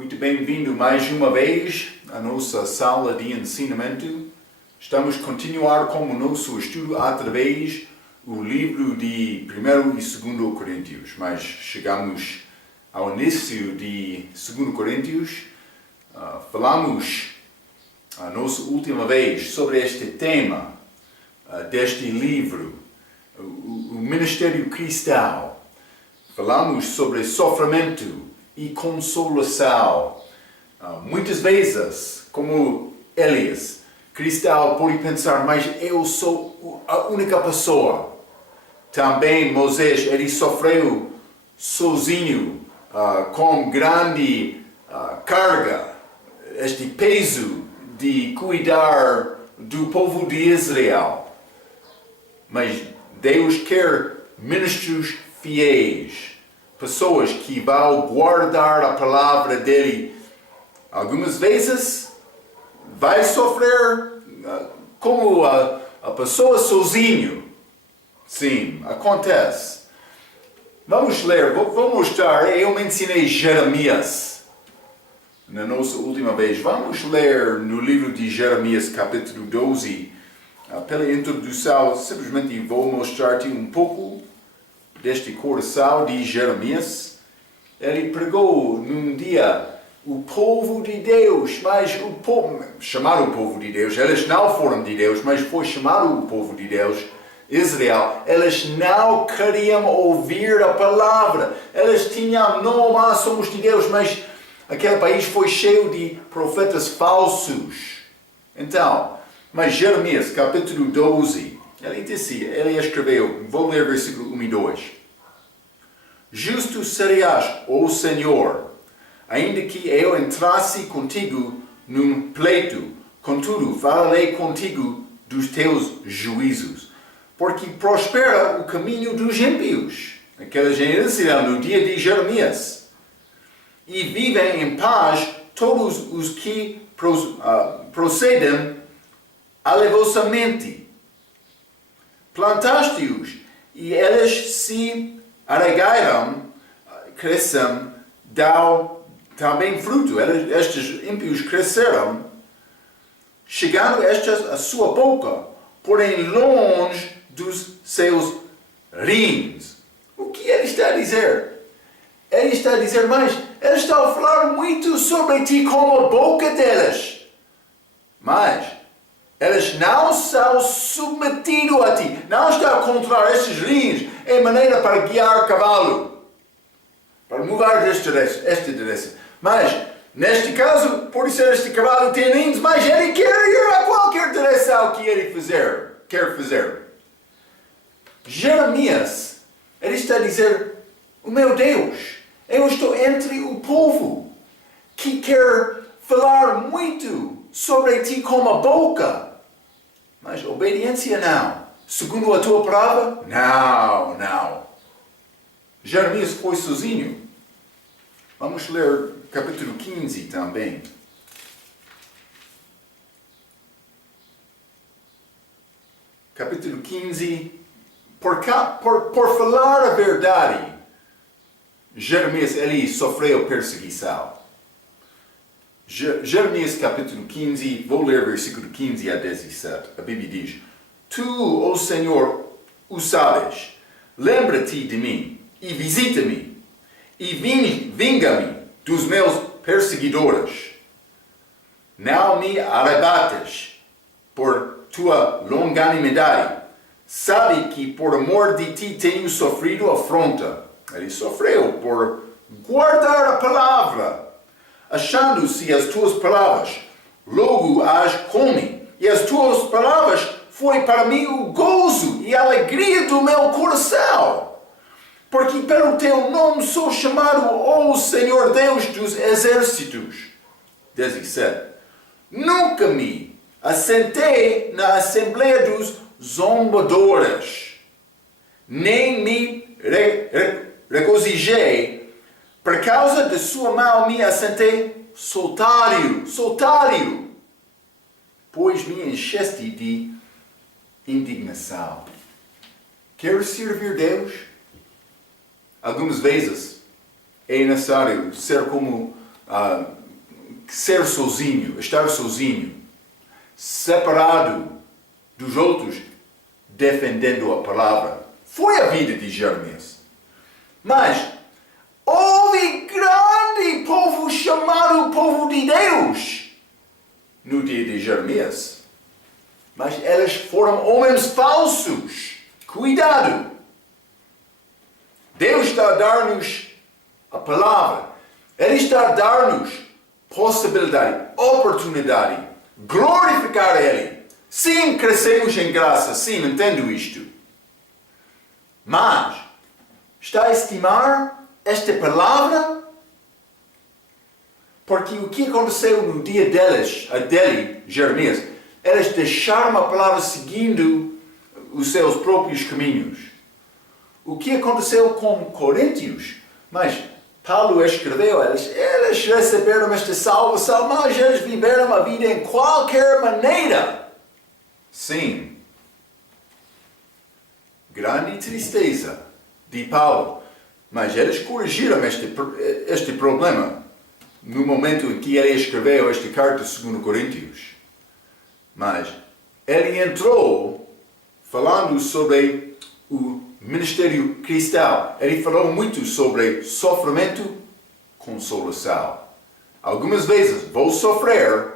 Muito bem-vindo mais uma vez à nossa sala de ensinamento. Estamos a continuar com o nosso estudo através do livro de 1º e 2º Coríntios, mas chegamos ao início de 2º Coríntios. Falamos a nossa última vez sobre este tema deste livro, o ministério cristão. Falamos sobre sofrimento e consolação. Muitas vezes, como Elias, cristão pode pensar, mas eu sou a única pessoa. Também Moisés, ele sofreu sozinho, com grande carga, este peso de cuidar do povo de Israel. Mas Deus quer ministros fiéis, pessoas que vão guardar a palavra dele. Algumas vezes vai sofrer como a pessoa sozinho. Sim, acontece. Vamos ler, vou mostrar. Eu mencionei Jeremias na nossa última vez. Vamos ler no livro de Jeremias, capítulo 12. Pela introdução, simplesmente vou mostrar-te um pouco deste coração de Jeremias. Ele pregou num dia o povo de Deus, mas o povo, chamado o povo de Deus, eles não foram de Deus, mas foi chamado o povo de Deus, Israel. Eles não queriam ouvir a palavra. Eles tinham, não, somos de Deus, mas aquele país foi cheio de profetas falsos. Então, mas Jeremias, capítulo 12, ele disse, ele escreveu, vou ler versículo 1 e 2. Justo serias, ó Senhor, ainda que eu entrasse contigo num pleito, contudo falarei contigo dos teus juízos, porque prospera o caminho dos ímpios. Aquela geração no dia de Jeremias. E vivem em paz todos os que procedem alevosamente. Plantaste-os e eles se arregaram, crescem, dão também fruto. Estes ímpios cresceram, chegando estes à sua boca, porém longe dos seus rins. O que ele está a dizer? Ele está a dizer, mas eles estão a falar muito sobre ti com a boca deles. Mas eles não são submetidos a ti. Não estão a controlar estes rins em maneira para guiar cavalo. Para mudar esta direção. Mas, neste caso, por ser este cavalo tem rins, mas ele quer ir a qualquer direção que ele quer fazer. Jeremias, ele está a dizer, o meu Deus, eu estou entre o povo que quer falar muito sobre ti com a boca. Mas obediência não. Segundo a tua palavra? Não. Jeremias foi sozinho. Vamos ler capítulo 15 também. Capítulo 15. Por falar a verdade, Jeremias, ele sofreu perseguição. Jeremias capítulo 15, vou ler versículo 15 a 17. A Bíblia diz, Tu, ó Senhor, o sabes, lembra-te de mim e visita-me e vinga-me dos meus perseguidores. Não me arrebates por tua longanimidade. Sabe que por amor de ti tenho sofrido afronta. Ele sofreu por guardar a palavra. Achando-se as tuas palavras, logo as come. E as tuas palavras foi para mim o gozo e a alegria do meu coração. Porque pelo teu nome sou chamado, ó Senhor Deus dos exércitos. 17. Nunca me assentei na assembleia dos zombadores, nem me regozijei, por causa de sua mão me assentei solitário, pois me encheste de indignação. Queres servir Deus? Algumas vezes é necessário ser como ser sozinho, estar sozinho, separado dos outros, defendendo a palavra. Foi a vida de Jeremias. Mas houve grande povo chamado povo de Deus no dia de Jeremias. Mas eles foram homens falsos. Cuidado! Deus está a dar-nos a palavra. Ele está a dar-nos possibilidade, oportunidade, glorificar Ele. Sim, crescemos em graça, sim, entendo isto. Mas, está a estimar esta palavra? Porque o que aconteceu no dia dele, Jeremias, eles deixaram a palavra seguindo os seus próprios caminhos. O que aconteceu com Coríntios? Mas Paulo escreveu, eles receberam esta salvação, mas eles viveram a vida em qualquer maneira. Sim. Grande tristeza de Paulo. Mas eles corrigiram este problema no momento em que ele escreveu esta carta segundo Coríntios. Mas ele entrou falando sobre o ministério cristão. Ele falou muito sobre sofrimento, consolação. Algumas vezes vou sofrer,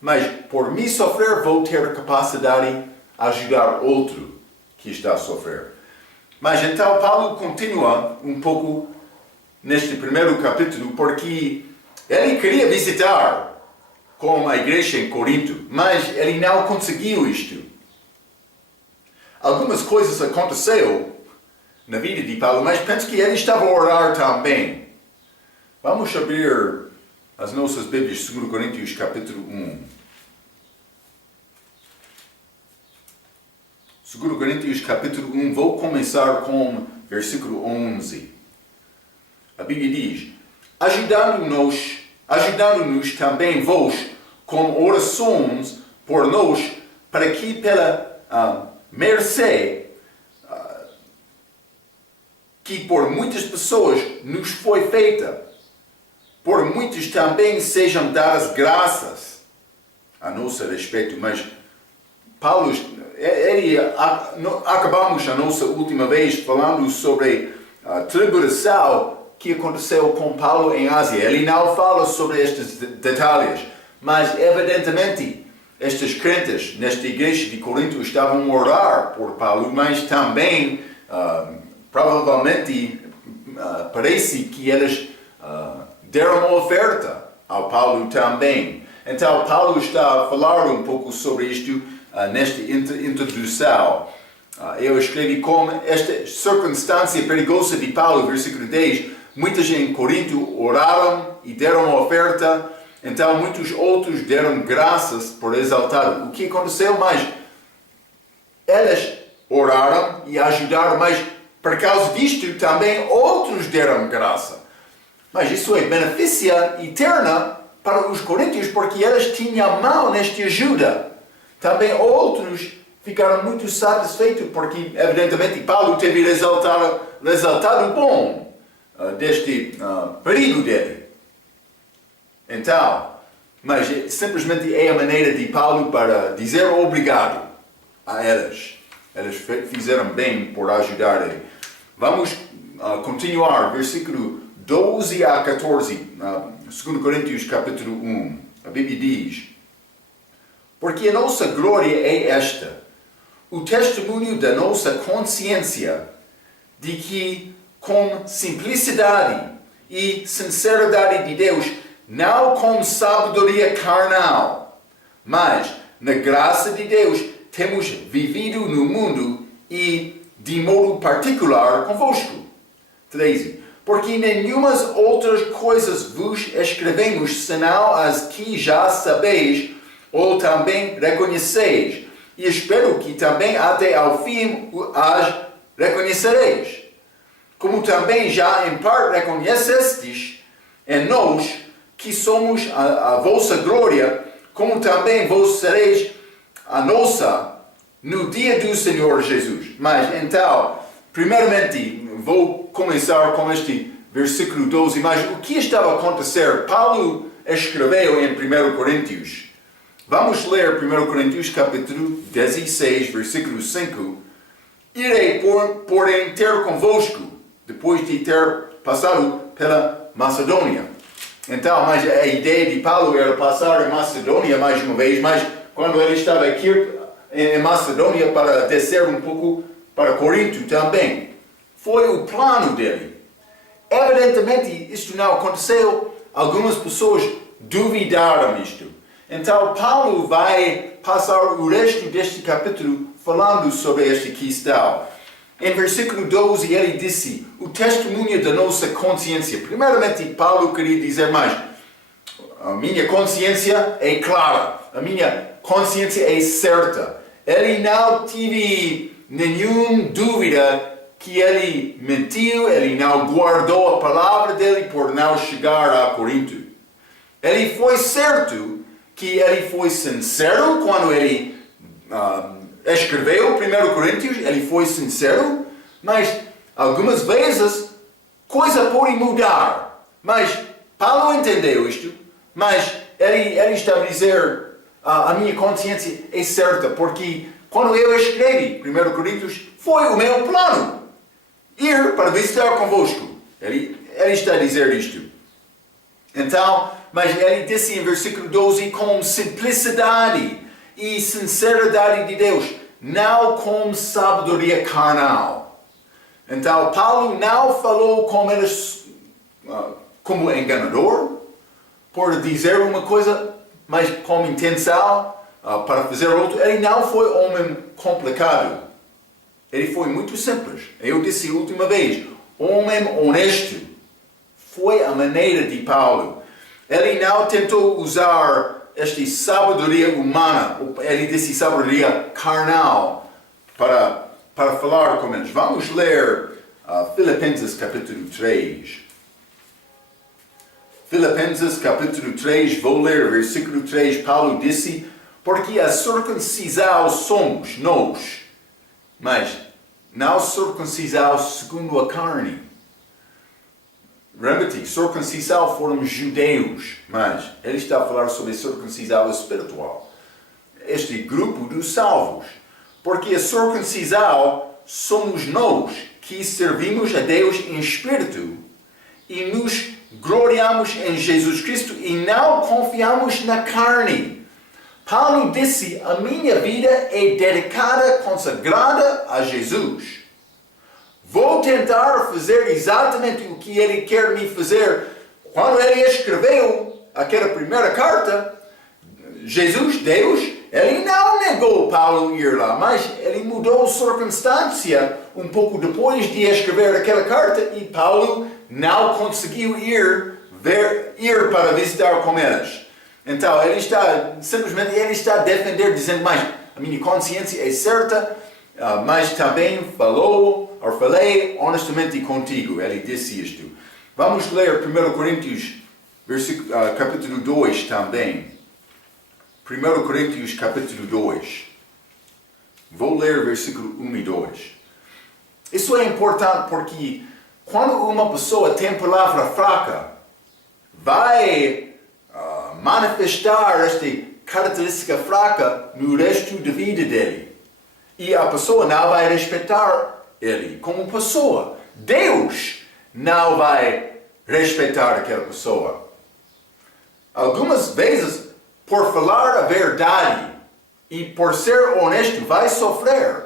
mas por me sofrer vou ter a capacidade de ajudar outro que está a sofrer. Mas então Paulo continua um pouco neste primeiro capítulo, porque ele queria visitar com a igreja em Corinto, mas ele não conseguiu isto. Algumas coisas aconteceram na vida de Paulo, mas penso que ele estava a orar também. Vamos abrir as nossas Bíblias, 2 Coríntios capítulo 1. 2 Coríntios capítulo 1, vou começar com versículo 11. A Bíblia diz: ajudando-nos também vós com orações por nós, para que pela mercê que por muitas pessoas nos foi feita, por muitos também sejam dadas graças a nosso respeito. Mas Paulo, acabamos a nossa última vez falando sobre a tribulação que aconteceu com Paulo em Ásia. Ele não fala sobre estes detalhes, mas evidentemente estes crentes nesta igreja de Corinto estavam a orar por Paulo, mas também provavelmente parece que eles deram uma oferta ao Paulo também. Então Paulo está a falar um pouco sobre isto nesta introdução. Eu escrevi como esta circunstância perigosa de Paulo, versículo 10. Muitos em Corinto oraram e deram uma oferta, então muitos outros deram graças por exaltar. O que aconteceu? Mas eles oraram e ajudaram, mas por causa disto também outros deram graça. Mas isso é benefício eterno para os coríntios, porque eles tinham mão nesta ajuda. Também outros ficaram muito satisfeitos, porque evidentemente Paulo teve resultado bom deste perigo dele. Então, mas simplesmente é a maneira de Paulo para dizer obrigado a eles. Eles fizeram bem por ajudar ele. Vamos continuar, versículo 12 a 14, 2 Coríntios capítulo 1. A Bíblia diz: porque a nossa glória é esta, o testemunho da nossa consciência, de que com simplicidade e sinceridade de Deus, não com sabedoria carnal, mas na graça de Deus, temos vivido no mundo e de modo particular convosco. 13. Porque nenhumas outras coisas vos escrevemos, senão as que já sabeis, ou também reconheceis, e espero que também até ao fim as reconhecereis. Como também já em parte reconhecestes em nós, que somos a vossa glória, como também vós sereis a nossa no dia do Senhor Jesus. Mas então, primeiramente, vou começar com este versículo 12, mas o que estava a acontecer? Paulo escreveu em 1 Coríntios. Vamos ler 1 Coríntios capítulo 16, versículo 5. Irei, porém, ter convosco, depois de ter passado pela Macedônia. Então, mas a ideia de Paulo era passar a Macedônia mais uma vez, mas quando ele estava aqui em Macedônia para descer um pouco para Corinto também. Foi o plano dele. Evidentemente, isto não aconteceu. Algumas pessoas duvidaram isto. Então, Paulo vai passar o resto deste capítulo falando sobre esta questão. Em versículo 12, ele disse, o testemunho da nossa consciência. Primeiramente, Paulo queria dizer mais. A minha consciência é clara. A minha consciência é certa. Ele não teve nenhuma dúvida que ele mentiu, ele não guardou a palavra dele por não chegar a Corinto. Ele foi certo que ele foi sincero quando ele escreveu 1 Coríntios, ele foi sincero, mas algumas vezes coisa pode mudar. Mas Paulo entendeu isto, mas ele estava a dizer, a minha consciência é certa, porque quando eu escrevi 1 Coríntios, foi o meu plano, ir para visitar convosco. Ele está a dizer isto. Então, mas ele disse em versículo 12, com simplicidade e sinceridade de Deus, não com sabedoria carnal. Então, Paulo não falou com eles como enganador, por dizer uma coisa, mas com intenção para fazer outra. Ele não foi homem complicado. Ele foi muito simples. Eu disse a última vez, homem honesto. Foi a maneira de Paulo. Ele não tentou usar esta sabedoria humana, ele disse sabedoria carnal, para falar com eles. Vamos ler Filipenses capítulo 3. Filipenses capítulo 3, vou ler versículo 3. Paulo disse, porque a circuncisão somos nós, mas não circuncisão segundo a carne. Lembra-te, circuncisão foram judeus, mas ele está a falar sobre circuncisão espiritual. Este grupo dos salvos. Porque a circuncisão somos nós que servimos a Deus em espírito e nos gloriamos em Jesus Cristo e não confiamos na carne. Paulo disse, a minha vida é dedicada, consagrada a Jesus. Vou tentar fazer exatamente o que ele quer me fazer. Quando ele escreveu aquela primeira carta, Jesus, Deus, ele não negou Paulo ir lá, mas ele mudou a circunstância um pouco depois de escrever aquela carta e Paulo não conseguiu ir para visitar com eles. Então, ele está a defender, dizendo, mas a minha consciência é certa, mas também falei honestamente contigo. Ele disse isto. Vamos ler 1 Coríntios, capítulo 2 também. 1 Coríntios, capítulo 2. Vou ler versículo 1 e 2. Isso é importante porque quando uma pessoa tem palavra fraca, vai manifestar esta característica fraca no resto da vida dele. E a pessoa não vai respeitar ele como pessoa. Deus não vai respeitar aquela pessoa. Algumas vezes, por falar a verdade e por ser honesto, vai sofrer.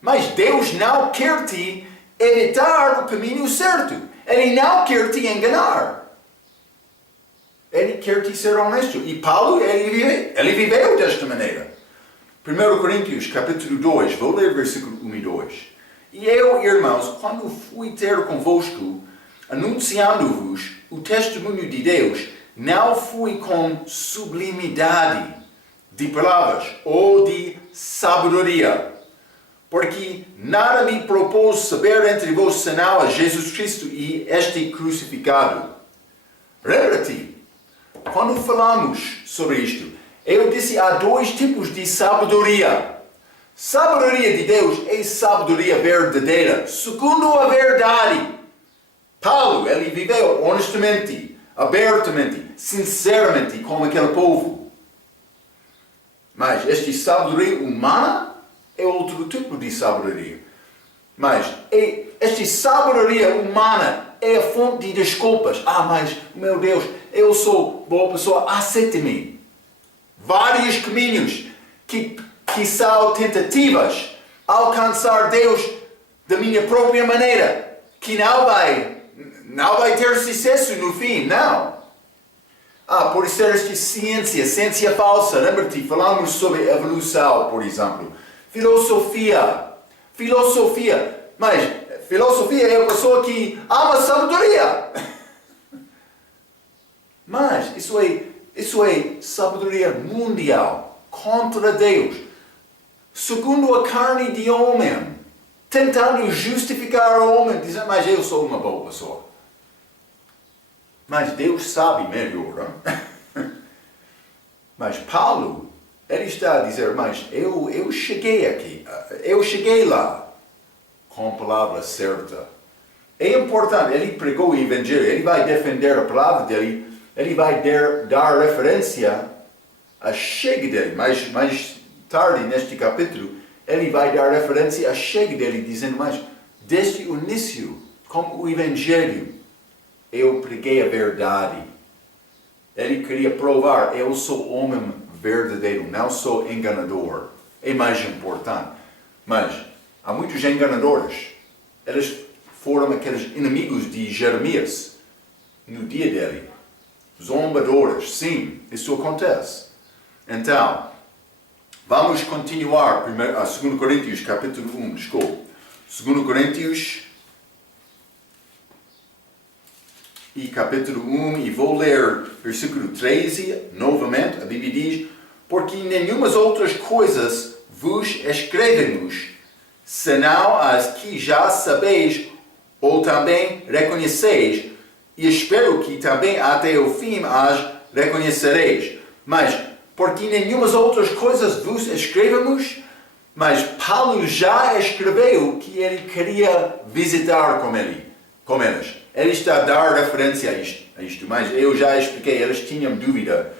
Mas Deus não quer te evitar o caminho certo. Ele não quer te enganar. Ele quer te ser honesto. E Paulo, ele viveu desta maneira. 1 Coríntios, capítulo 2, vou ler versículo 1 e 2. E eu, irmãos, quando fui ter convosco, anunciando-vos o testemunho de Deus, não fui com sublimidade de palavras ou de sabedoria, porque nada me propôs saber entre vós senão a Jesus Cristo e este crucificado. Lembra-te, quando falamos sobre isto, eu disse há dois tipos de sabedoria. Sabedoria de Deus é sabedoria verdadeira, segundo a verdade. Paulo, ele viveu honestamente, abertamente, sinceramente com aquele povo. Mas esta sabedoria humana é outro tipo de sabedoria. Mas esta sabedoria humana é a fonte de desculpas. Mas, meu Deus, eu sou boa pessoa, aceite-me. Vários caminhos que são tentativas a alcançar Deus da minha própria maneira, que não vai ter sucesso no fim, não. Por isso esta ciência falsa. Lembra-te, falamos sobre evolução, por exemplo. Filosofia. Mas filosofia é a pessoa que ama sabedoria. Mas isso é sabedoria mundial, contra Deus. Segundo a carne de homem. Tentando justificar o homem, dizendo, mas eu sou uma boa pessoa. Mas Deus sabe melhor. Mas Paulo, ele está a dizer, mas eu cheguei aqui, eu cheguei lá, com a palavra certa. É importante, ele pregou o Evangelho, ele vai defender a palavra dele, ele vai dar referência à chega dele. Mais tarde, neste capítulo, ele vai dar referência à chega dele, dizendo, mas desde o início, como o Evangelho, eu preguei a verdade. Ele queria provar, eu sou homem verdadeiro, não sou enganador. É mais importante. Mas há muitos enganadores. Eles foram aqueles inimigos de Jeremias no dia dele. Zombadores, sim, isso acontece. Então, vamos continuar a 2 Coríntios, capítulo 1, desculpa. 2 Coríntios e capítulo 1, e vou ler versículo 13, novamente. A Bíblia diz, porque nenhumas outras coisas vos escrevemos, senão as que já sabeis ou também reconheceis, e espero que também até o fim as reconhecereis. Mas, porque nenhumas outras coisas vos escrevemos, mas Paulo já escreveu que ele queria visitar com eles. Ele está a dar referência a isto, mas eu já expliquei, eles tinham dúvida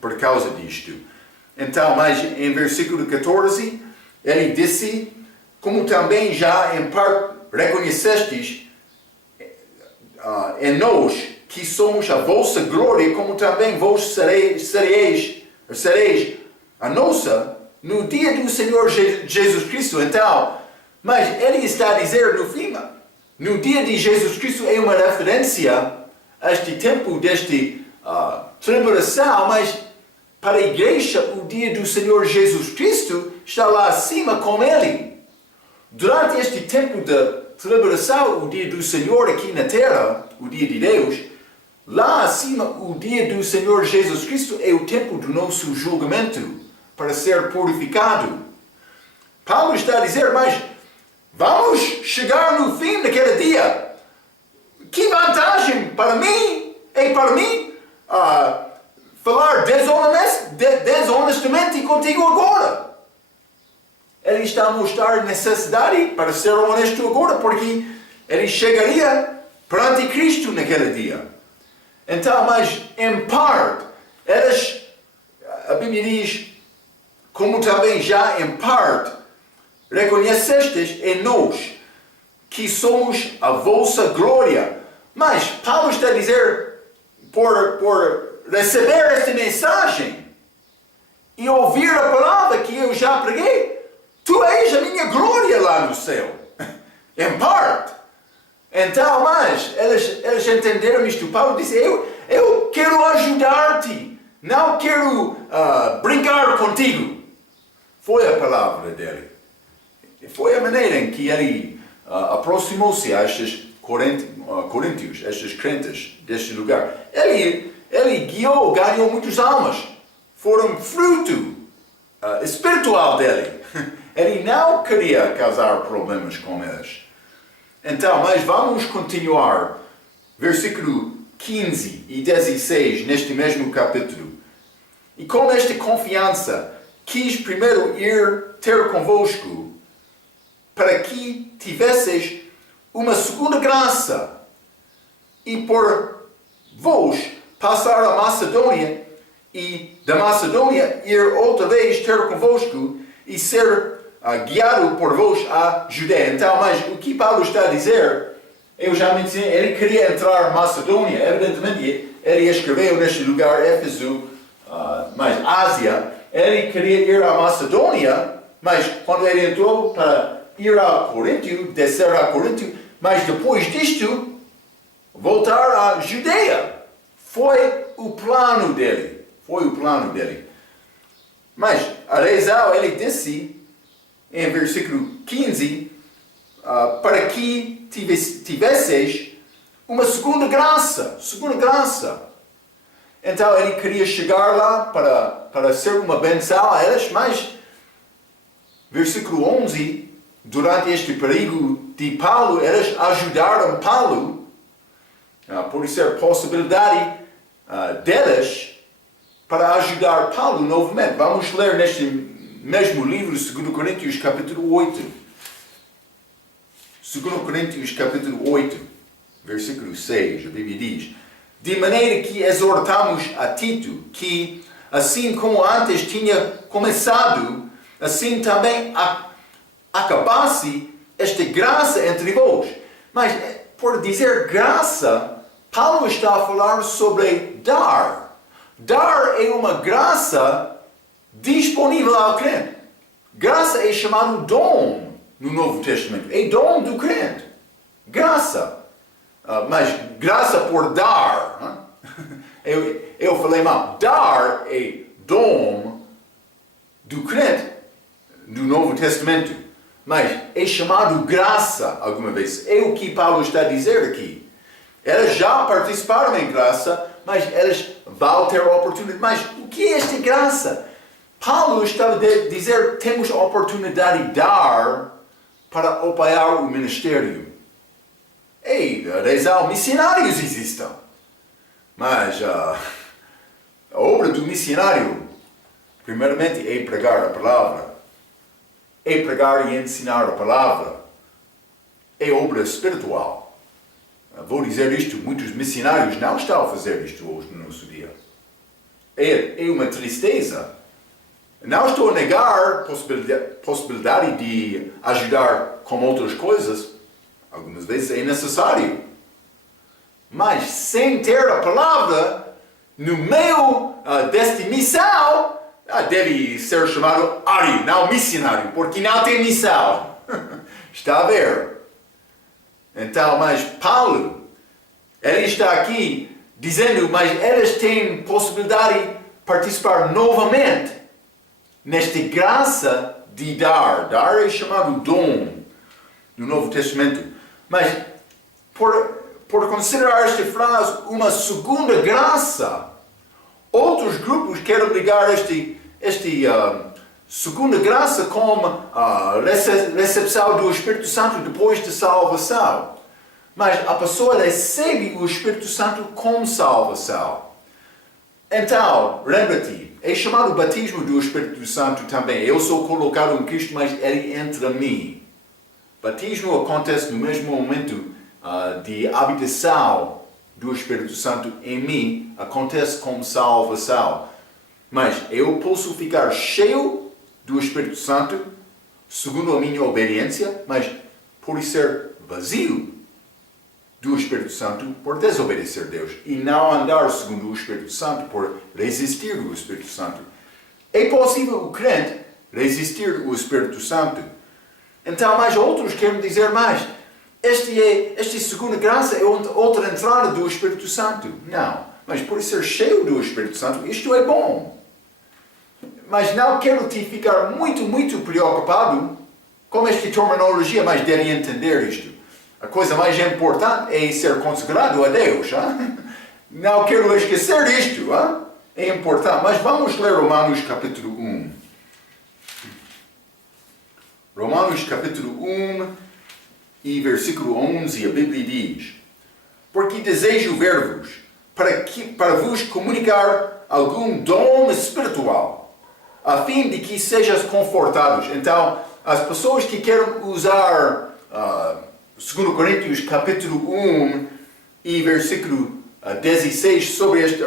por causa disto. Então, mas em versículo 14, ele disse, como também já em parte reconhecestes em nós, que somos a vossa glória, como também vós sereis a nossa, no dia do Senhor Jesus Cristo. Então, mas ele está a dizer no fim, no dia de Jesus Cristo é uma referência a este tempo deste tribulação, mas para a igreja o dia do Senhor Jesus Cristo está lá acima com ele. Durante este tempo de tribulação, o dia do Senhor aqui na terra, o dia de Deus, lá acima o dia do Senhor Jesus Cristo é o tempo do nosso julgamento para ser purificado. Paulo está a dizer, mas vamos chegar no fim daquele dia. Que vantagem para mim falar desonestamente contigo agora. Ele está a mostrar necessidade para ser honesto agora, porque ele chegaria perante Cristo naquele dia. Então, mas em parte, a Bíblia diz, como também já em parte, reconhecestes em nós que somos a vossa glória. Mas Paulo está a dizer, por receber esta mensagem e ouvir a palavra que eu já preguei, tu és a minha glória lá no céu. Em parte. Então, mas eles entenderam isto. Paulo disse, eu quero ajudar-te, não quero brincar contigo. Foi a palavra dele. Foi a maneira em que ele aproximou-se a estes coríntios, estes crentes deste lugar. Ele ganhou muitas almas. Foram fruto espiritual dele. Ele não queria causar problemas com eles. Então, mas vamos continuar. Versículo 15 e 16, neste mesmo capítulo. E com esta confiança, quis primeiro ir ter convosco, para que tivesseis uma segunda graça e por vós passar a Macedônia e da Macedônia ir outra vez ter convosco e ser guiado por vós à Judeia. Então, mas o que Paulo está a dizer, eu já mencionei, ele queria entrar na Macedônia, evidentemente, ele escreveu neste lugar, Éfeso, mas Ásia, ele queria ir à Macedônia, mas quando ele entrou para ir a Coríntio, descer a Coríntio, mas depois disto, voltar à Judeia. Foi o plano dele. Foi o plano dele. Mas Aresal, ele disse, em versículo 15, para que tivesseis uma segunda graça. Segunda graça. Então ele queria chegar lá para ser uma benção a eles, mas, versículo 11, durante este período de Paulo, eles ajudaram Paulo, por ser possibilidade deles, para ajudar Paulo novamente. Vamos ler neste mesmo livro, 2 Coríntios capítulo 8. 2 Coríntios capítulo 8, versículo 6, a Bíblia diz: de maneira que exortamos a Tito, que assim como antes tinha começado, assim também acabasse esta graça entre vós. Mas, por dizer graça, Paulo está a falar sobre dar. Dar é uma graça disponível ao crente. Graça é chamado dom no Novo Testamento. É dom do crente. Graça. Mas graça por dar. Eu falei mal. Dar é dom do crente no Novo Testamento. Mas é chamado graça alguma vez. É o que Paulo está a dizer aqui. Eles já participaram em graça, mas eles vão ter a oportunidade. Mas o que é esta graça? Paulo estava a dizer, temos a oportunidade de dar para apoiar o ministério. Ei, missionários existem. Mas a obra do missionário, primeiramente, é pregar a palavra. É pregar e ensinar a palavra. É obra espiritual. Vou dizer isto, muitos missionários não estão a fazer isto hoje no nosso dia. É uma tristeza. Não estou a negar a possibilidade de ajudar com outras coisas. Algumas vezes é necessário. Mas sem ter a palavra no meio desta missão, deve ser chamado ário, não missionário, porque não tem missão. Está a ver? Então, mas Paulo, ele está aqui dizendo, mas eles têm possibilidade de participar novamente nesta graça de dar. Dar é chamado dom no Novo Testamento. Mas, por considerar esta frase uma segunda graça, outros grupos querem ligar esta segunda graça como a recepção do Espírito Santo depois da salvação. Mas a pessoa recebe o Espírito Santo como salvação. Então, lembra-te, é chamado batismo do Espírito Santo também. Eu sou colocado em Cristo, mas ele entra em mim. Batismo acontece no mesmo momento de habitação do Espírito Santo em mim, acontece como salvação. Mas eu posso ficar cheio do Espírito Santo, segundo a minha obediência, mas por ser vazio do Espírito Santo, por desobedecer a Deus, e não andar segundo o Espírito Santo, por resistir ao Espírito Santo. É possível o crente resistir ao Espírito Santo. Então, mas outros querem dizer mais. Esta segunda graça é outra entrada do Espírito Santo. Não, mas por ser cheio do Espírito Santo, isto é bom. Mas não quero te ficar muito preocupado com esta terminologia, mas deve entender isto. A coisa mais importante é ser consagrado a Deus. Hein? Não quero esquecer isto. Hein? É importante. Mas vamos ler Romanos capítulo 1. Romanos capítulo 1 e versículo 11, a Bíblia diz: porque desejo ver-vos, para vos comunicar algum dom espiritual, a fim de que sejais confortados. Então, as pessoas que querem usar 2 Coríntios capítulo 1 e versículo 16 sobre este,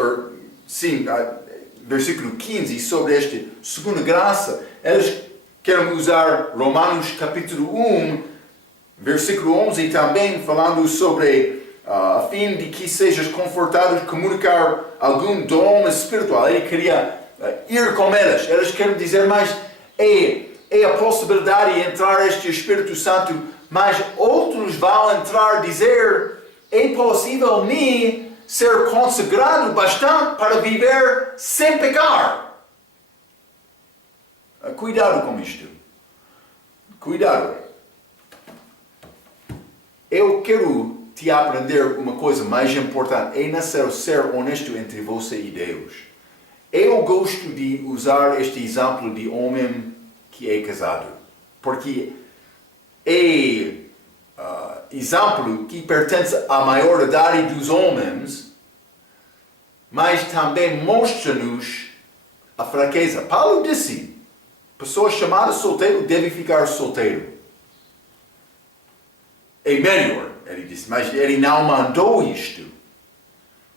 versículo 15 sobre esta segunda graça, eles querem usar Romanos capítulo 1, versículo 11 também, falando sobre a fim de que sejas confortados comunicar algum dom espiritual. Ele queria ir com eles. Eles querem dizer, mas é a possibilidade de entrar este Espírito Santo, mas outros vão entrar e dizer, é possível me ser consagrado bastante para viver sem pecar. Cuidado com isto. Cuidado. Eu quero te aprender uma coisa mais importante. É necessário ser honesto entre você e Deus. Eu gosto de usar este exemplo de homem que é casado. Porque é exemplo que pertence à maioridade dos homens, mas também mostra-nos a fraqueza. Paulo disse, pessoa chamada solteiro deve ficar solteiro. É melhor, ele disse, mas ele não mandou isto.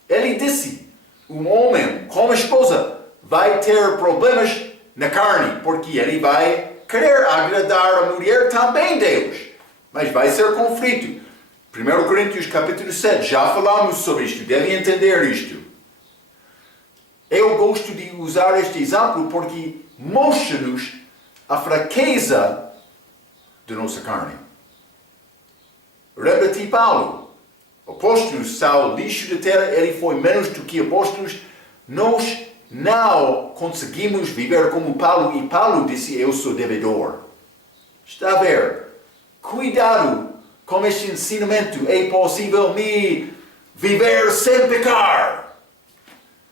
Ele disse, um homem com a esposa vai ter problemas na carne, porque ele vai querer agradar a mulher também Deus. Mas vai ser conflito. 1 Coríntios capítulo 7, já falamos sobre isto, devem entender isto. Eu gosto de usar este exemplo porque mostra-nos a fraqueza da nossa carne. Lembra-te Paulo, apóstolos são lixo da terra, ele foi menos do que apóstolos. Nós não conseguimos viver como Paulo, e Paulo disse, eu sou devedor. Está a ver? Cuidado com este ensinamento. É possível me viver sem pecar.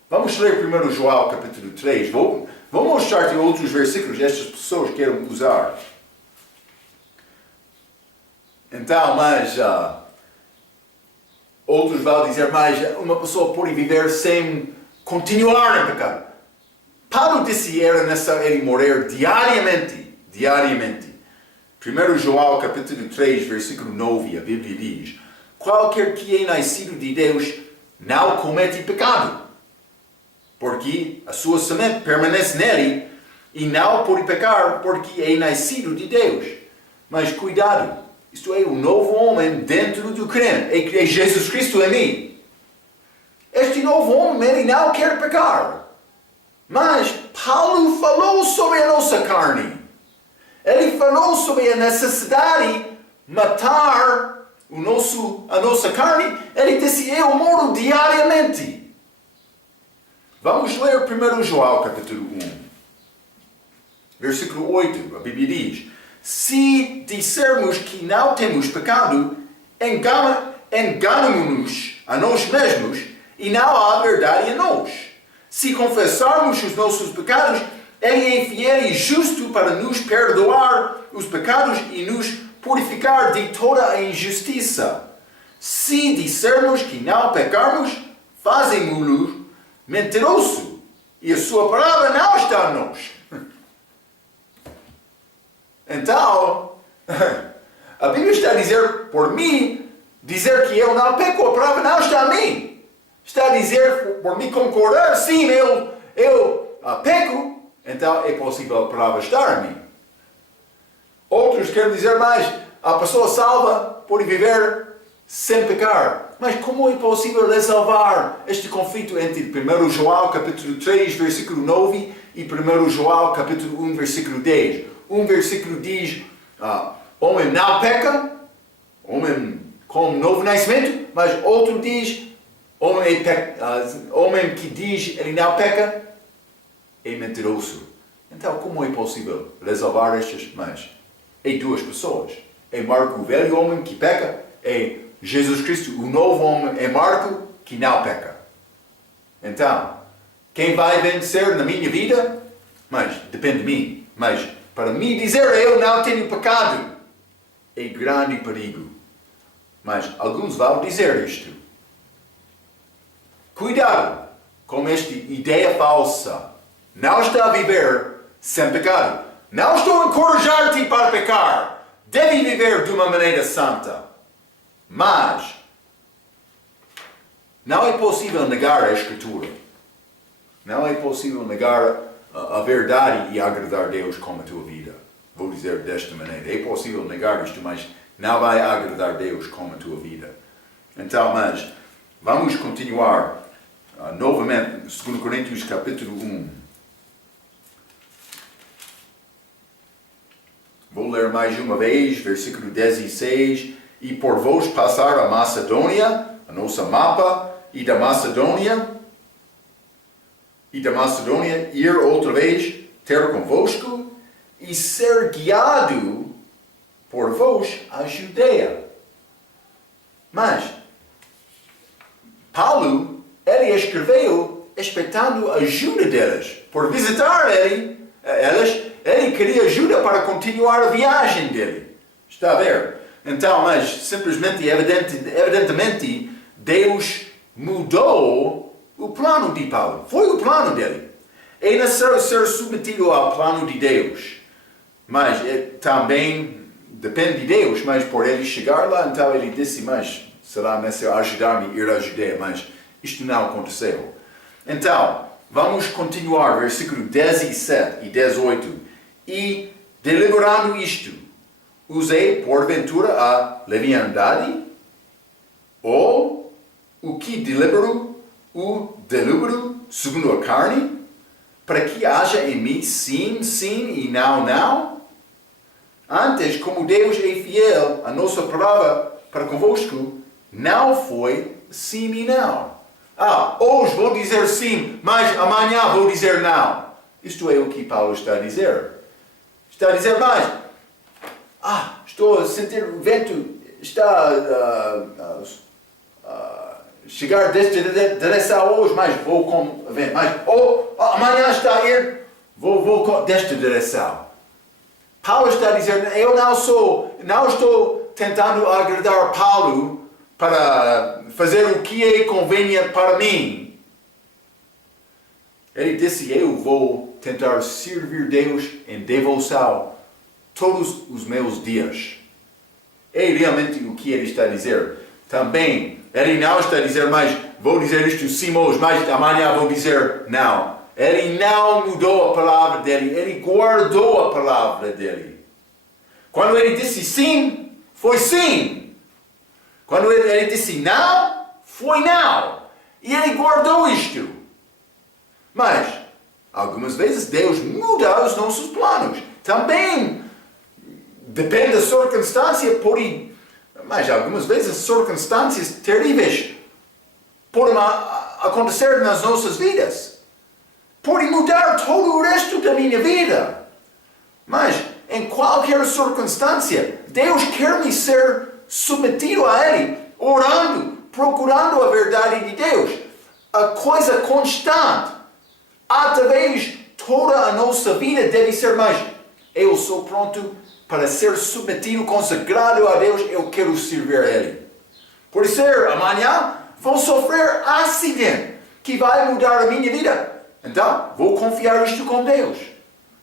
Vamos ler primeiro João capítulo 3. Vou mostrar-te outros versículos que estas pessoas querem usar. Então, mas outros vão dizer, mas uma pessoa pode viver sem continuar em pecado. Paulo disse que era necessário morrer diariamente. 1 João capítulo 3, versículo 9, a Bíblia diz, qualquer que é nascido de Deus não comete pecado, porque a sua semente permanece nele e não pode pecar porque é nascido de Deus. Mas cuidado, isto é o novo homem dentro do crente, é Jesus Cristo em mim. Este novo homem, ele não quer pecar. Mas Paulo falou sobre a nossa carne. Ele falou sobre a necessidade de matar a nossa carne. Ele disse, eu moro diariamente. Vamos ler 1 João capítulo 1. Versículo 8, a Bíblia diz, se dissermos que não temos pecado, enganamos-nos a nós mesmos e não há verdade em nós. Se confessarmos os nossos pecados, Ele é fiel e justo para nos perdoar os pecados e nos purificar de toda a injustiça. Se dissermos que não pecarmos, fazemos-lo mentiroso e a sua palavra não está em nós. Então, a Bíblia está a dizer, por mim, dizer que eu não peco, a palavra não está em mim. Está a dizer, por mim concordar, sim, eu peco, então é possível a palavra estar em mim. Outros querem dizer mais, a pessoa salva pode viver sem pecar. Mas como é possível resolver este conflito entre 1 João capítulo 3, versículo 9 e 1 João capítulo 1, versículo 10? Um versículo diz, homem não peca, homem com novo nascimento, mas outro diz, homem que diz ele não peca, é mentiroso. Então, como é possível resolver estas? Mas é duas pessoas. É Marco, o velho homem que peca, é Jesus Cristo, o novo homem, é Marco, que não peca. Então, quem vai vencer na minha vida? Mas depende de mim. Mas para me dizer eu não tenho pecado, é grande perigo. Mas alguns vão dizer isto. Cuidado com esta ideia falsa. Não está a viver sem pecado. Não estou a encorajar-te para pecar. Deve viver de uma maneira santa. Mas não é possível negar a Escritura. Não é possível negar a verdade e agradar a Deus com a tua vida. Vou dizer desta maneira. É possível negar isto, mas não vai agradar a Deus com a tua vida. Então, mas vamos continuar novamente, 2 Coríntios capítulo 1. Vou ler mais uma vez, versículo 16. E por vos passar a Macedônia, a nossa mapa, e da Macedônia ir outra vez ter convosco, e ser guiado por vós a Judeia. Mas Paulo, ele escreveu expectando a ajuda deles. Por visitar eles, ele queria ajuda para continuar a viagem dele. Está a ver? Então, mas simplesmente, evidentemente, Deus mudou o plano de Paulo. Foi o plano dele. É necessário ser submetido ao plano de Deus. Mas também depende de Deus. Mas por ele chegar lá, então ele disse, mas será necessário ajudar-me a ir à Judeia. Mas isto não aconteceu. Então, vamos continuar, versículo 17 e 18. E deliberando isto, usei porventura a leviandade, ou o que delibero, o delibero segundo a carne, para que haja em mim sim, sim e não, não? Antes, como Deus é fiel, a nossa palavra para convosco não foi sim e não. Hoje vou dizer sim, mas amanhã vou dizer não. Isto é o que Paulo está a dizer. Está a dizer, mas estou a sentir o vento, está a chegar desta direção hoje, mas vou com o vento. Mas amanhã está a ir, vou com desta direção. Paulo está a dizer, eu não estou tentando agradar Paulo para fazer o que é conveniente para mim. Ele disse, eu vou tentar servir Deus em devoção todos os meus dias. É realmente o que ele está a dizer. Também, ele não está a dizer, mas vou dizer isto sim hoje, mas amanhã vou dizer não. Ele não mudou a palavra dele, ele guardou a palavra dele. Quando ele disse sim, foi sim. Quando ele disse não, foi não. E ele guardou isto. Mas, algumas vezes Deus muda os nossos planos. Também depende da circunstância, mas algumas vezes as circunstâncias terríveis podem acontecer nas nossas vidas. Podem mudar todo o resto da minha vida. Mas, em qualquer circunstância, Deus quer me ser submetido a Ele, orando, procurando a verdade de Deus. A coisa constante, através de toda a nossa vida, deve ser mais. Eu sou pronto para ser submetido, consagrado a Deus, eu quero servir a Ele. Por ser amanhã, vou sofrer acidente que vai mudar a minha vida. Então, vou confiar isto com Deus.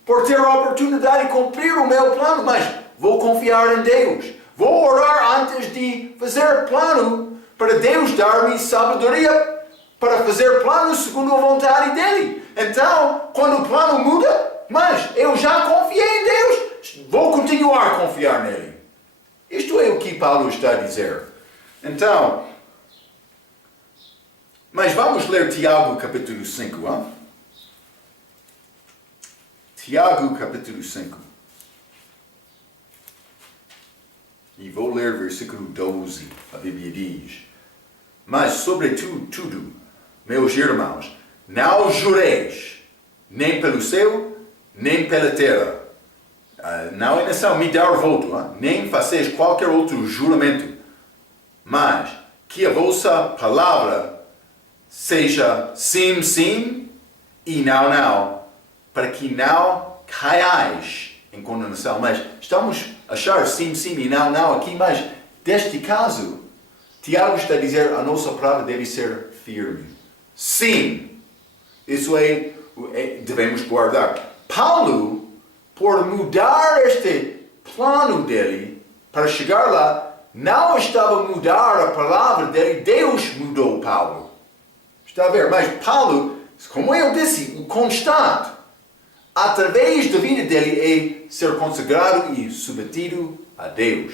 Por ter a oportunidade de cumprir o meu plano, mas vou confiar em Deus. Vou orar antes de fazer plano para Deus dar-me sabedoria para fazer planos segundo a vontade dEle. Então, quando o plano muda, mas eu já confiei em Deus, vou continuar a confiar nele. Isto é o que Paulo está a dizer. Então, mas vamos ler Tiago capítulo 5. Hein? Tiago capítulo 5. E vou ler versículo 12. A Bíblia diz: mas sobretudo, meus irmãos, não jureis, nem pelo céu, nem pela terra. Não é necessário me dar voto, nem faceis qualquer outro juramento. Mas que a vossa palavra seja sim, sim e não, não, para que não caiais em condenação. Mas estamos a achar sim, sim e não, não aqui, mas deste caso, Tiago está a dizer a nossa palavra deve ser firme. Sim, isso devemos guardar. Paulo, por mudar este plano dele para chegar lá, não estava a mudar a palavra dele, Deus mudou Paulo. Está a ver? Mas Paulo, como eu disse, o constante, através da vida dele, é ser consagrado e submetido a Deus.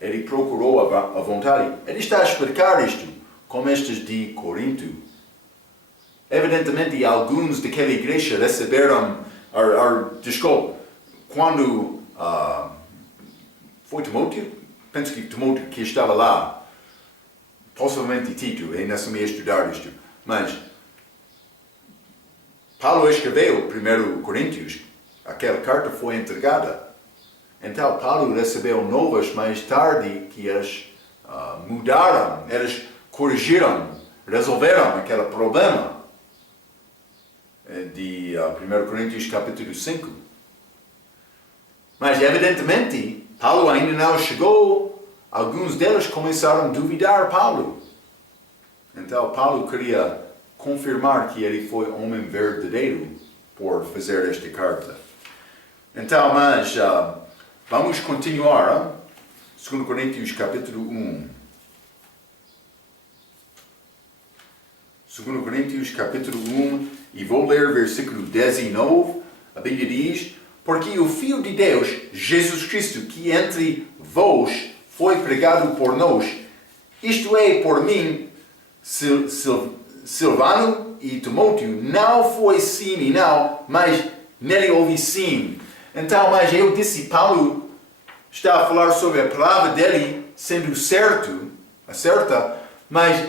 Ele procurou a vontade. Ele está a explicar isto, como estes de Corinto. Evidentemente, alguns daquela igreja receberam, desculpa, quando foi Timóteo, penso que Timóteo que estava lá, possivelmente Tito, ainda se me estudar isto, mas Paulo escreveu 1 Coríntios, aquela carta foi entregada. Então Paulo recebeu novas mais tarde que eles mudaram, eles corrigiram, resolveram aquele problema de 1 Coríntios capítulo 5. Mas evidentemente, Paulo ainda não chegou, alguns deles começaram a duvidar Paulo. Então Paulo queria confirmar que ele foi homem verdadeiro por fazer esta carta. Então, mas vamos continuar, 2 Coríntios capítulo 1. 2 Coríntios capítulo 1, e vou ler versículo 19, a Bíblia diz: porque o Filho de Deus, Jesus Cristo, que entre vós foi pregado por nós, isto é, por mim, Silvano e Timóteo, não foi sim e não, mas nele houve sim. Então, mas eu disse, Paulo está a falar sobre a palavra dele sendo certa, mas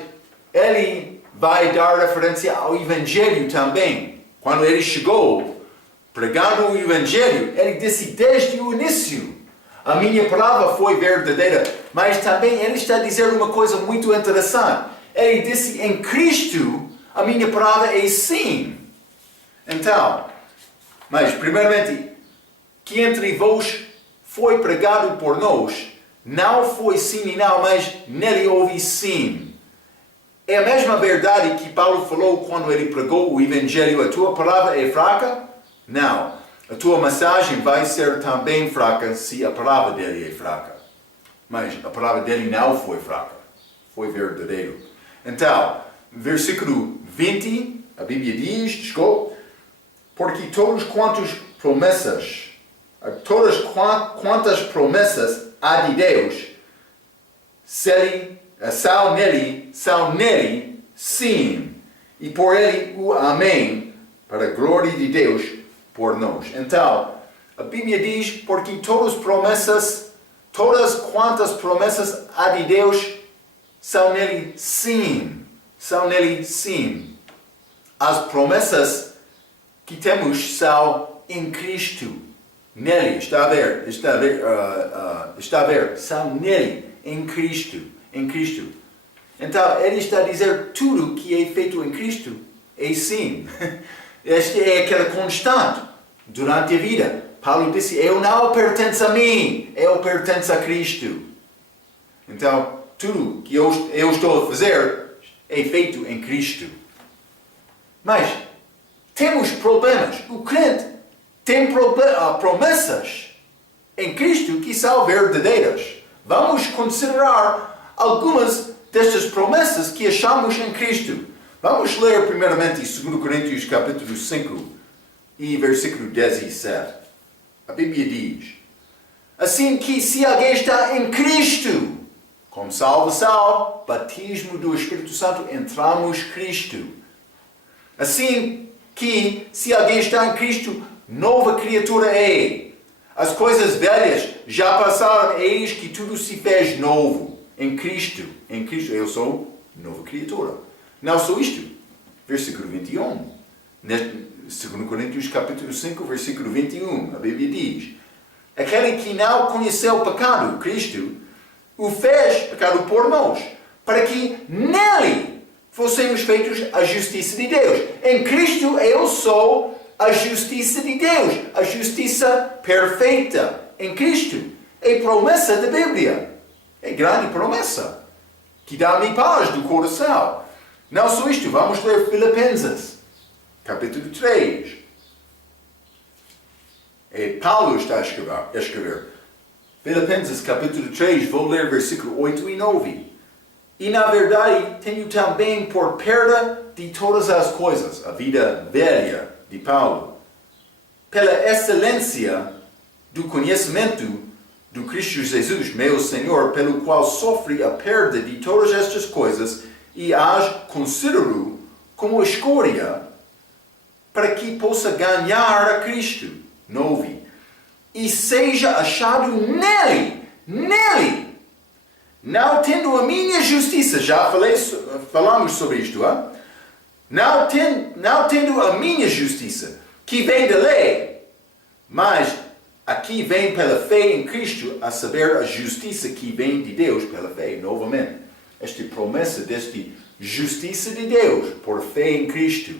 ele vai dar referência ao Evangelho também. Quando ele chegou, pregando o Evangelho, ele disse desde o início, a minha palavra foi verdadeira, mas também ele está a dizer uma coisa muito interessante. Ele disse, em Cristo, a minha palavra é sim. Então, mas primeiramente, que entre vós foi pregado por nós, não foi sim e não, mas nele houve sim. É a mesma verdade que Paulo falou quando ele pregou o Evangelho. A tua palavra é fraca? Não. A tua mensagem vai ser também fraca se a palavra dele é fraca. Mas a palavra dele não foi fraca. Foi verdadeiro. Então, versículo 20, a Bíblia diz, porque todas quantas promessas há de Deus, são nele, sim, e por ele o amém, para a glória de Deus por nós. Então, a Bíblia diz, porque todas quantas promessas há de Deus, são nele sim. As promessas que temos são em Cristo. Nele, está a ver, são nele, em Cristo. Então, ele está a dizer tudo que é feito em Cristo é sim. Esta é aquela constante durante a vida. Paulo disse, eu não pertenço a mim, eu pertenço a Cristo. Então, tudo que eu estou a fazer é feito em Cristo. Mas temos problemas. O crente tem promessas em Cristo que são verdadeiras. Vamos considerar algumas destas promessas que achamos em Cristo. Vamos ler primeiramente 2 Coríntios capítulo 5 e versículo 17. A Bíblia diz, assim que se alguém está em Cristo, com salvação, batismo do Espírito Santo, entramos Cristo. Assim que se alguém está em Cristo, nova criatura é. As coisas velhas já passaram, eis que tudo se fez novo. Em Cristo eu sou nova criatura. Não só isto. Versículo 21. 2 Coríntios capítulo 5, versículo 21. A Bíblia diz, aquele que não conheceu o pecado, Cristo, o fez pecado por nós, para que nele fossemos feitos a justiça de Deus. Em Cristo eu sou a justiça de Deus, a justiça perfeita em Cristo. É promessa da Bíblia. É grande promessa, que dá-me paz do coração. Não só isto, vamos ler Filipenses, capítulo 3. Paulo está a escrever. Filipenses capítulo 3, vou ler versículo 8 e 9. E na verdade tenho também por perda de todas as coisas, a vida velha de Paulo, pela excelência do conhecimento do Cristo Jesus, meu Senhor, pelo qual sofre a perda de todas estas coisas e as considero como escória, para que possa ganhar a Cristo. 9. E seja achado nele, não tendo a minha justiça, já falamos sobre isto, hein? Não tendo a minha justiça, que vem da lei, mas aqui vem pela fé em Cristo, a saber, a justiça que vem de Deus pela fé, novamente. Esta promessa desta justiça de Deus por fé em Cristo,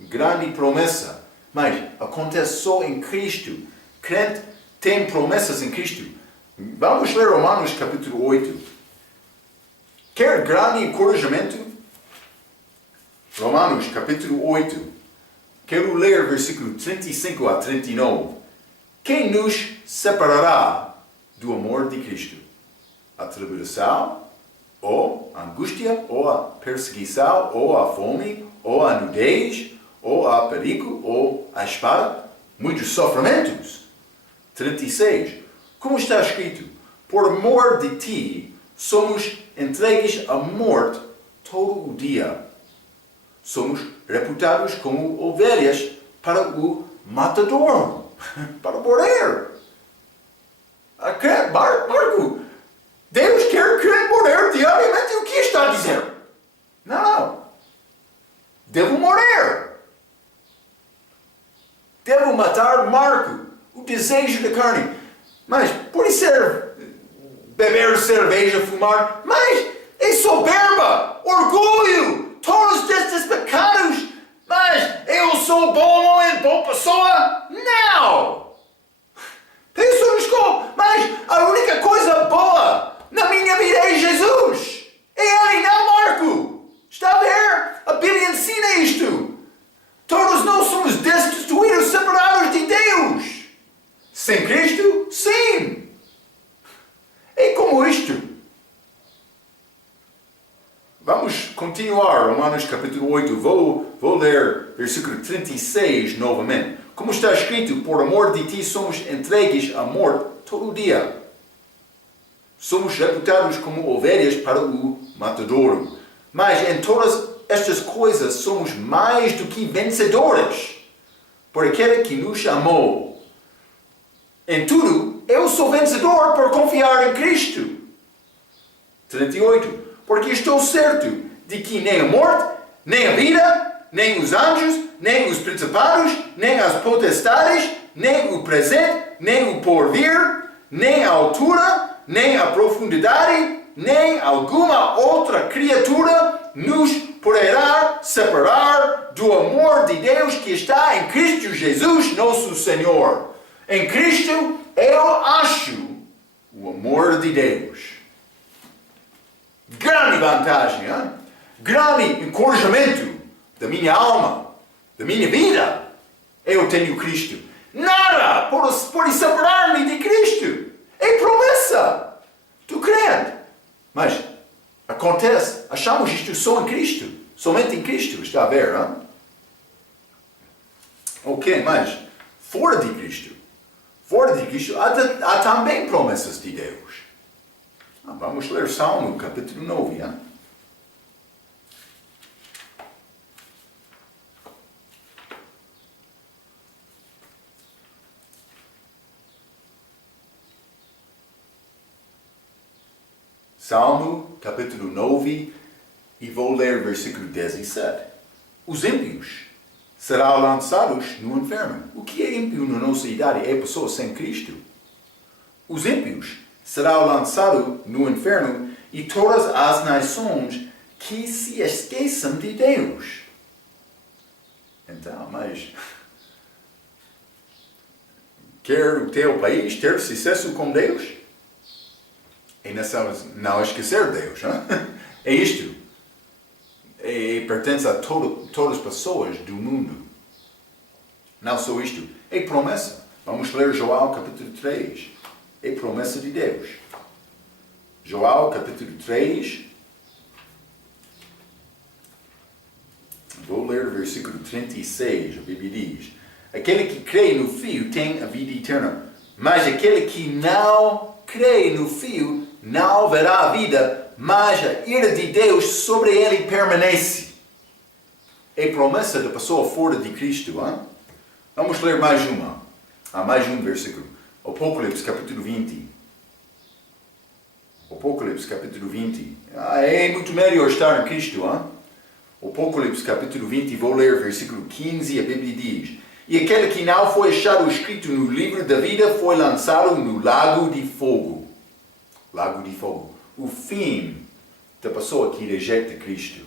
grande promessa, mas acontece só em Cristo. Crente tem promessas em Cristo. Vamos ler Romanos capítulo 8. Quer grande encorajamento? Romanos capítulo 8. Quero ler versículo 35 a 39. Quem nos separará do amor de Cristo? A tribulação, ou a angústia, ou a perseguição, ou a fome, ou a nudez, ou a perigo, ou a espada? Muitos sofrimentos. 36. Como está escrito, por amor de ti, somos entregues à morte todo o dia. Somos reputados como ovelhas para o matador, para morrer. Marco, Deus quer morrer diariamente. O que está a dizer? Não. Devo morrer. Devo matar Marco, o desejo da carne. Mas pode ser beber cerveja, fumar, mas é soberba, orgulho, todos estes pecados. Mas eu sou bom e boa pessoa? Não! Pensamos como, mas a única coisa boa na minha vida é Jesus. É Ele, não Marco. Está a ver? A Bíblia ensina isto. Todos nós somos destituídos, separados de Deus. Sem Cristo? Sim. É como isto. Vamos continuar, Romanos capítulo 8. Vou ler versículo 36 novamente. Como está escrito, por amor de ti somos entregues à morte todo o dia. Somos reputados como ovelhas para o matadouro. Mas em todas estas coisas somos mais do que vencedores, por aquele que nos amou. Em tudo, eu sou vencedor por confiar em Cristo. 38. Porque estou certo de que nem a morte, nem a vida, nem os anjos, nem os principados, nem as potestades, nem o presente, nem o porvir, nem a altura, nem a profundidade, nem alguma outra criatura nos poderá separar do amor de Deus que está em Cristo Jesus, nosso Senhor. Em Cristo, eu acho o amor de Deus. Grande vantagem, hein? Grande encorajamento da minha alma, da minha vida. Eu tenho Cristo. Nada pode separar-me de Cristo. É promessa do crente. Mas acontece, achamos isto só em Cristo. Somente em Cristo, está a ver, hein? Ok, mas fora de Cristo. Fora de Cristo há também promessas de Deus. Vamos ler Salmo, capítulo 9. Hein? Salmo, capítulo 9, e vou ler versículo 17. Os ímpios serão lançados no inferno. O que é ímpio na nossa idade? É pessoa sem Cristo. Os ímpios serão lançados no inferno e todas as nações que se esqueçam de Deus. Então, mas quer o teu país ter sucesso com Deus? E não esquecer Deus. Hein? É isto. Pertence a todas as pessoas do mundo. Não só isto. É promessa. Vamos ler João capítulo 3. é promessa de Deus. João capítulo 3, vou ler o versículo 36, a Bíblia diz: aquele que crê no Filho tem a vida eterna, mas aquele que não crê no Filho não verá a vida, mas a ira de Deus sobre ele permanece. É promessa da pessoa fora de Cristo. Hein? Vamos ler mais uma. Há mais um versículo. Apocalipse capítulo 20. Apocalipse capítulo 20. É muito melhor estar em Cristo. Hein? Apocalipse capítulo 20, vou ler versículo 15, a Bíblia diz: e aquele que não foi achado escrito no livro da vida foi lançado no lago de fogo. Lago de fogo. O fim da pessoa que rejeita Cristo.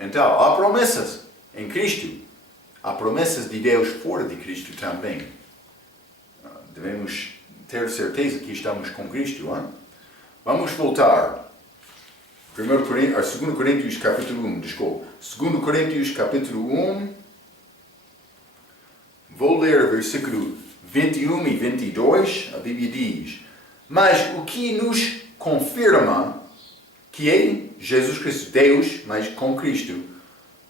Então, há promessas em Cristo. Há promessas de Deus fora de Cristo também. Devemos ter certeza que estamos com Cristo. Hein? Vamos voltar. 2 Coríntios capítulo 1. Desculpa. 2 Coríntios capítulo 1. Vou ler versículo 21 e 22. A Bíblia diz: mas o que nos confirma que é Jesus Cristo, Deus, mas com Cristo,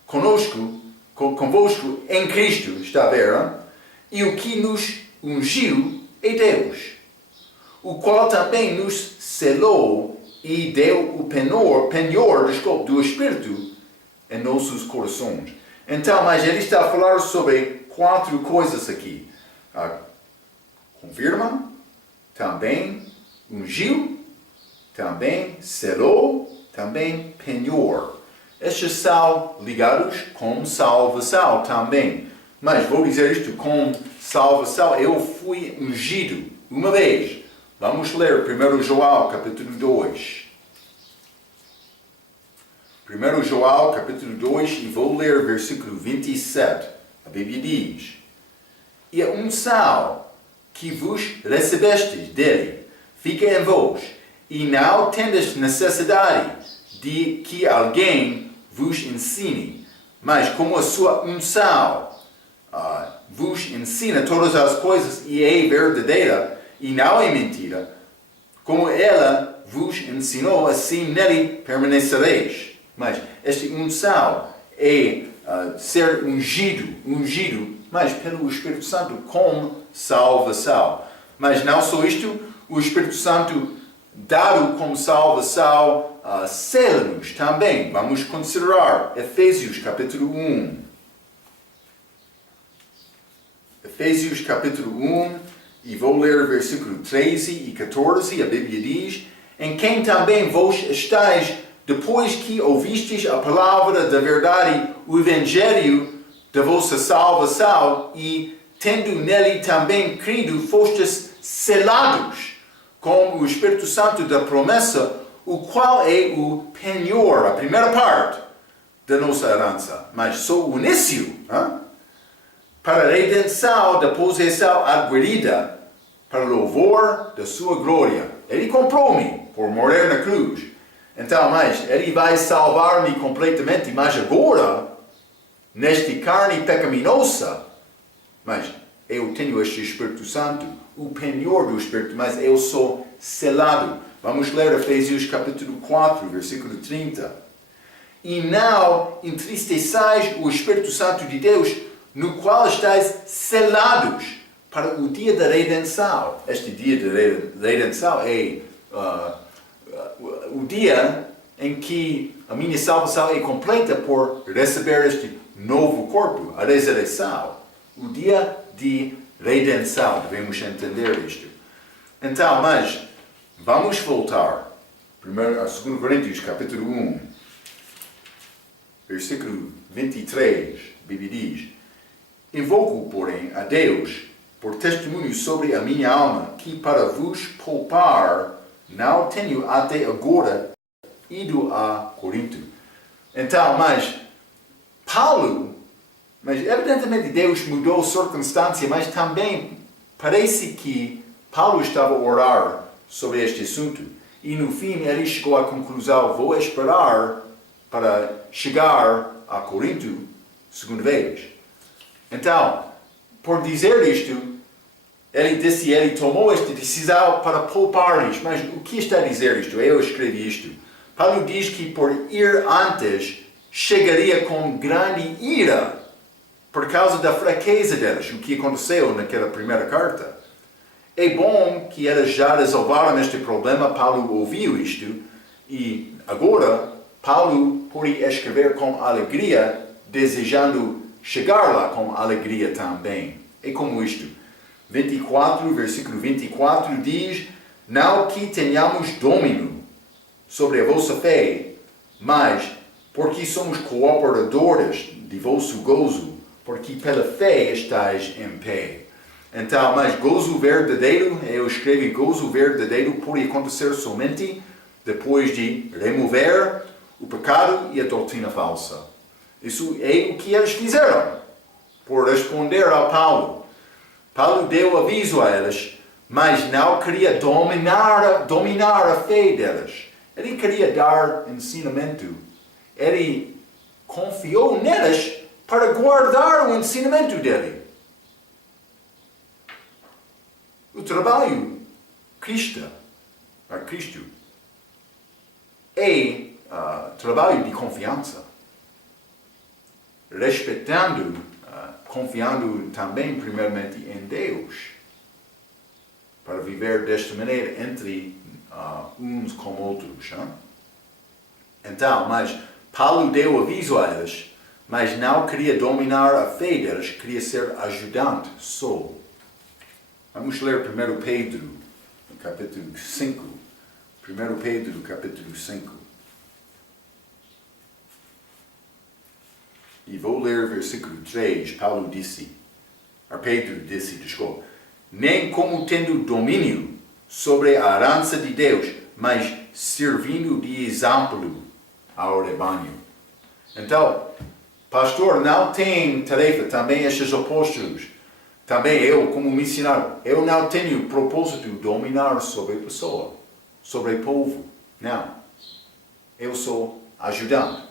convosco em Cristo, está a ver? Hein? E o que nos ungiu é Deus, o qual também nos selou e deu o penhor do Espírito em nossos corações. Então, mas ele está a falar sobre 4 coisas aqui. Confirma, também ungiu, também selou, também penhor. Estes são ligados com salvação também. Mas vou dizer isto com salvação. Eu fui ungido uma vez. Vamos ler 1 João capítulo 2. 1 João capítulo 2 e vou ler versículo 27. A Bíblia diz: e a unção que vos recebestes dele fica em vós, e não tendes necessidade de que alguém vos ensine, mas como a sua unção vos ensina todas as coisas e é verdadeira e não é mentira, como ela vos ensinou, assim nele permanecereis. Mas esta unção é ser ungido, mas pelo Espírito Santo com salvação. Mas não só isto, o Espírito Santo dado como salvação sela-nos também. Vamos considerar Efésios capítulo 1. Efésios capítulo 1, e vou ler versículo 13 e 14, a Bíblia diz: em quem também vós estáis, depois que ouvistes a palavra da verdade, o evangelho da vossa salvação, e tendo nele também crido, fostes selados com o Espírito Santo da promessa, o qual é o penhor, a primeira parte da nossa herança, mas só o início, para a redenção da possessão adquirida, para o louvor da sua glória. Ele comprou-me por morrer na cruz. Então, mas ele vai salvar-me completamente, mas agora, nesta carne pecaminosa, mas eu tenho este Espírito Santo, o penhor do Espírito, mas eu sou selado. Vamos ler Efésios capítulo 4, versículo 30. E não entristeçais o Espírito Santo de Deus, no qual estáis selados para o dia da redenção. Este dia da redenção é o dia em que a minha salvação é completa por receber este novo corpo, a ressurreição. O dia de redenção, devemos entender isto. Então, mas vamos voltar primeiro a 2 Coríntios capítulo 1, versículo 23, a Bíblia diz: invoco, porém, a Deus por testemunho sobre a minha alma, que para vos poupar não tenho até agora ido a Corinto. Então, mas evidentemente Deus mudou a circunstância, mas também parece que Paulo estava a orar sobre este assunto. E no fim ele chegou à conclusão: vou esperar para chegar a Corinto segunda vez. Então, por dizer isto, ele tomou esta decisão para poupar-lhes. Mas o que está a dizer isto? Eu escrevi isto. Paulo diz que por ir antes, chegaria com grande ira por causa da fraqueza deles, o que aconteceu naquela primeira carta. É bom que eles já resolveram este problema, Paulo ouviu isto, e agora Paulo pode escrever com alegria, desejando chegar lá com alegria também. É como isto. 24, versículo 24 diz: não que tenhamos domínio sobre a vossa fé, mas porque somos cooperadores de vosso gozo, porque pela fé estáis em pé. Então, mas gozo verdadeiro, eu escrevi gozo verdadeiro pode acontecer somente depois de remover o pecado e a doutrina falsa. Isso é o que eles fizeram, por responder a Paulo. Paulo deu aviso a eles, mas não queria dominar a fé deles. Ele queria dar ensinamento. Ele confiou neles para guardar o ensinamento dele. O trabalho Cristo é trabalho de confiança. Respeitando, confiando também primeiramente em Deus, para viver desta maneira entre uns com outros. Então, mas Paulo deu aviso a eles, mas não queria dominar a fé deles, queria ser ajudante só. Vamos ler 1 Pedro, capítulo 5. 1 Pedro, capítulo 5. E vou ler versículo 3. Pedro disse, desculpa, nem como tendo domínio sobre a herança de Deus, mas servindo de exemplo ao rebanho. Então, pastor não tem tarefa, também estes apóstolos, também eu como missionário, eu não tenho propósito de dominar sobre a pessoa, sobre o povo, não. Eu sou ajudante,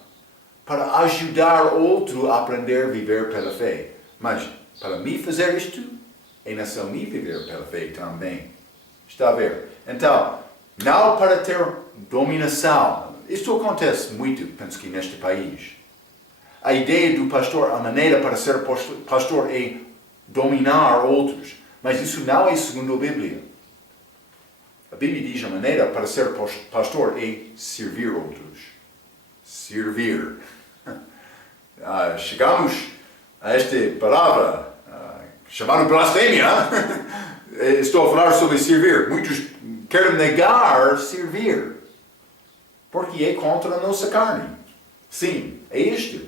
para ajudar outro a aprender a viver pela fé. Mas, para mim fazer isto, é necessário me viver pela fé também. Está a ver? Então, não para ter dominação. Isto acontece muito, penso que neste país. A ideia do pastor, a maneira para ser pastor é dominar outros. Mas isso não é segundo a Bíblia. A Bíblia diz a maneira para ser pastor é servir outros. Servir. Chegamos a esta palavra chamada blasfêmia. Estou a falar sobre servir. Muitos querem negar servir, porque é contra a nossa carne. Sim, é isto.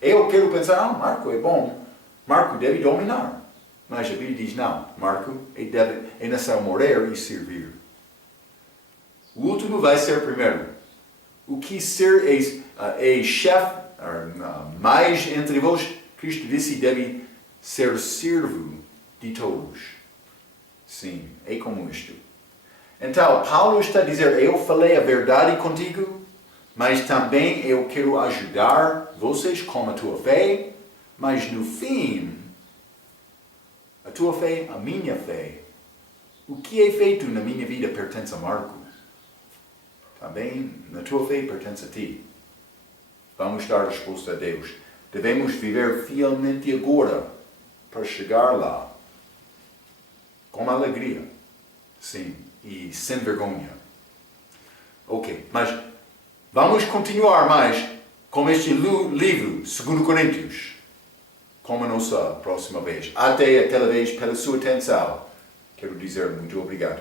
Eu quero pensar, Marco é bom, Marco deve dominar. Mas a Bíblia diz, não, Marco é necessário morrer e servir. O último vai ser primeiro. O que ser é chefe, mais entre vós, Cristo disse, deve ser servo de todos. Sim, é como isto. Então, Paulo está a dizer, eu falei a verdade contigo, mas também eu quero ajudar vocês com a tua fé, mas no fim, a tua fé, a minha fé, o que é feito na minha vida pertence a Marco. Também, na tua fé pertence a ti. Vamos dar resposta a Deus. Devemos viver fielmente agora para chegar lá com alegria, sim, e sem vergonha. Ok, mas vamos continuar mais com este livro, 2 Coríntios, como a nossa próxima vez. Até aquela vez, pela sua atenção, quero dizer muito obrigado.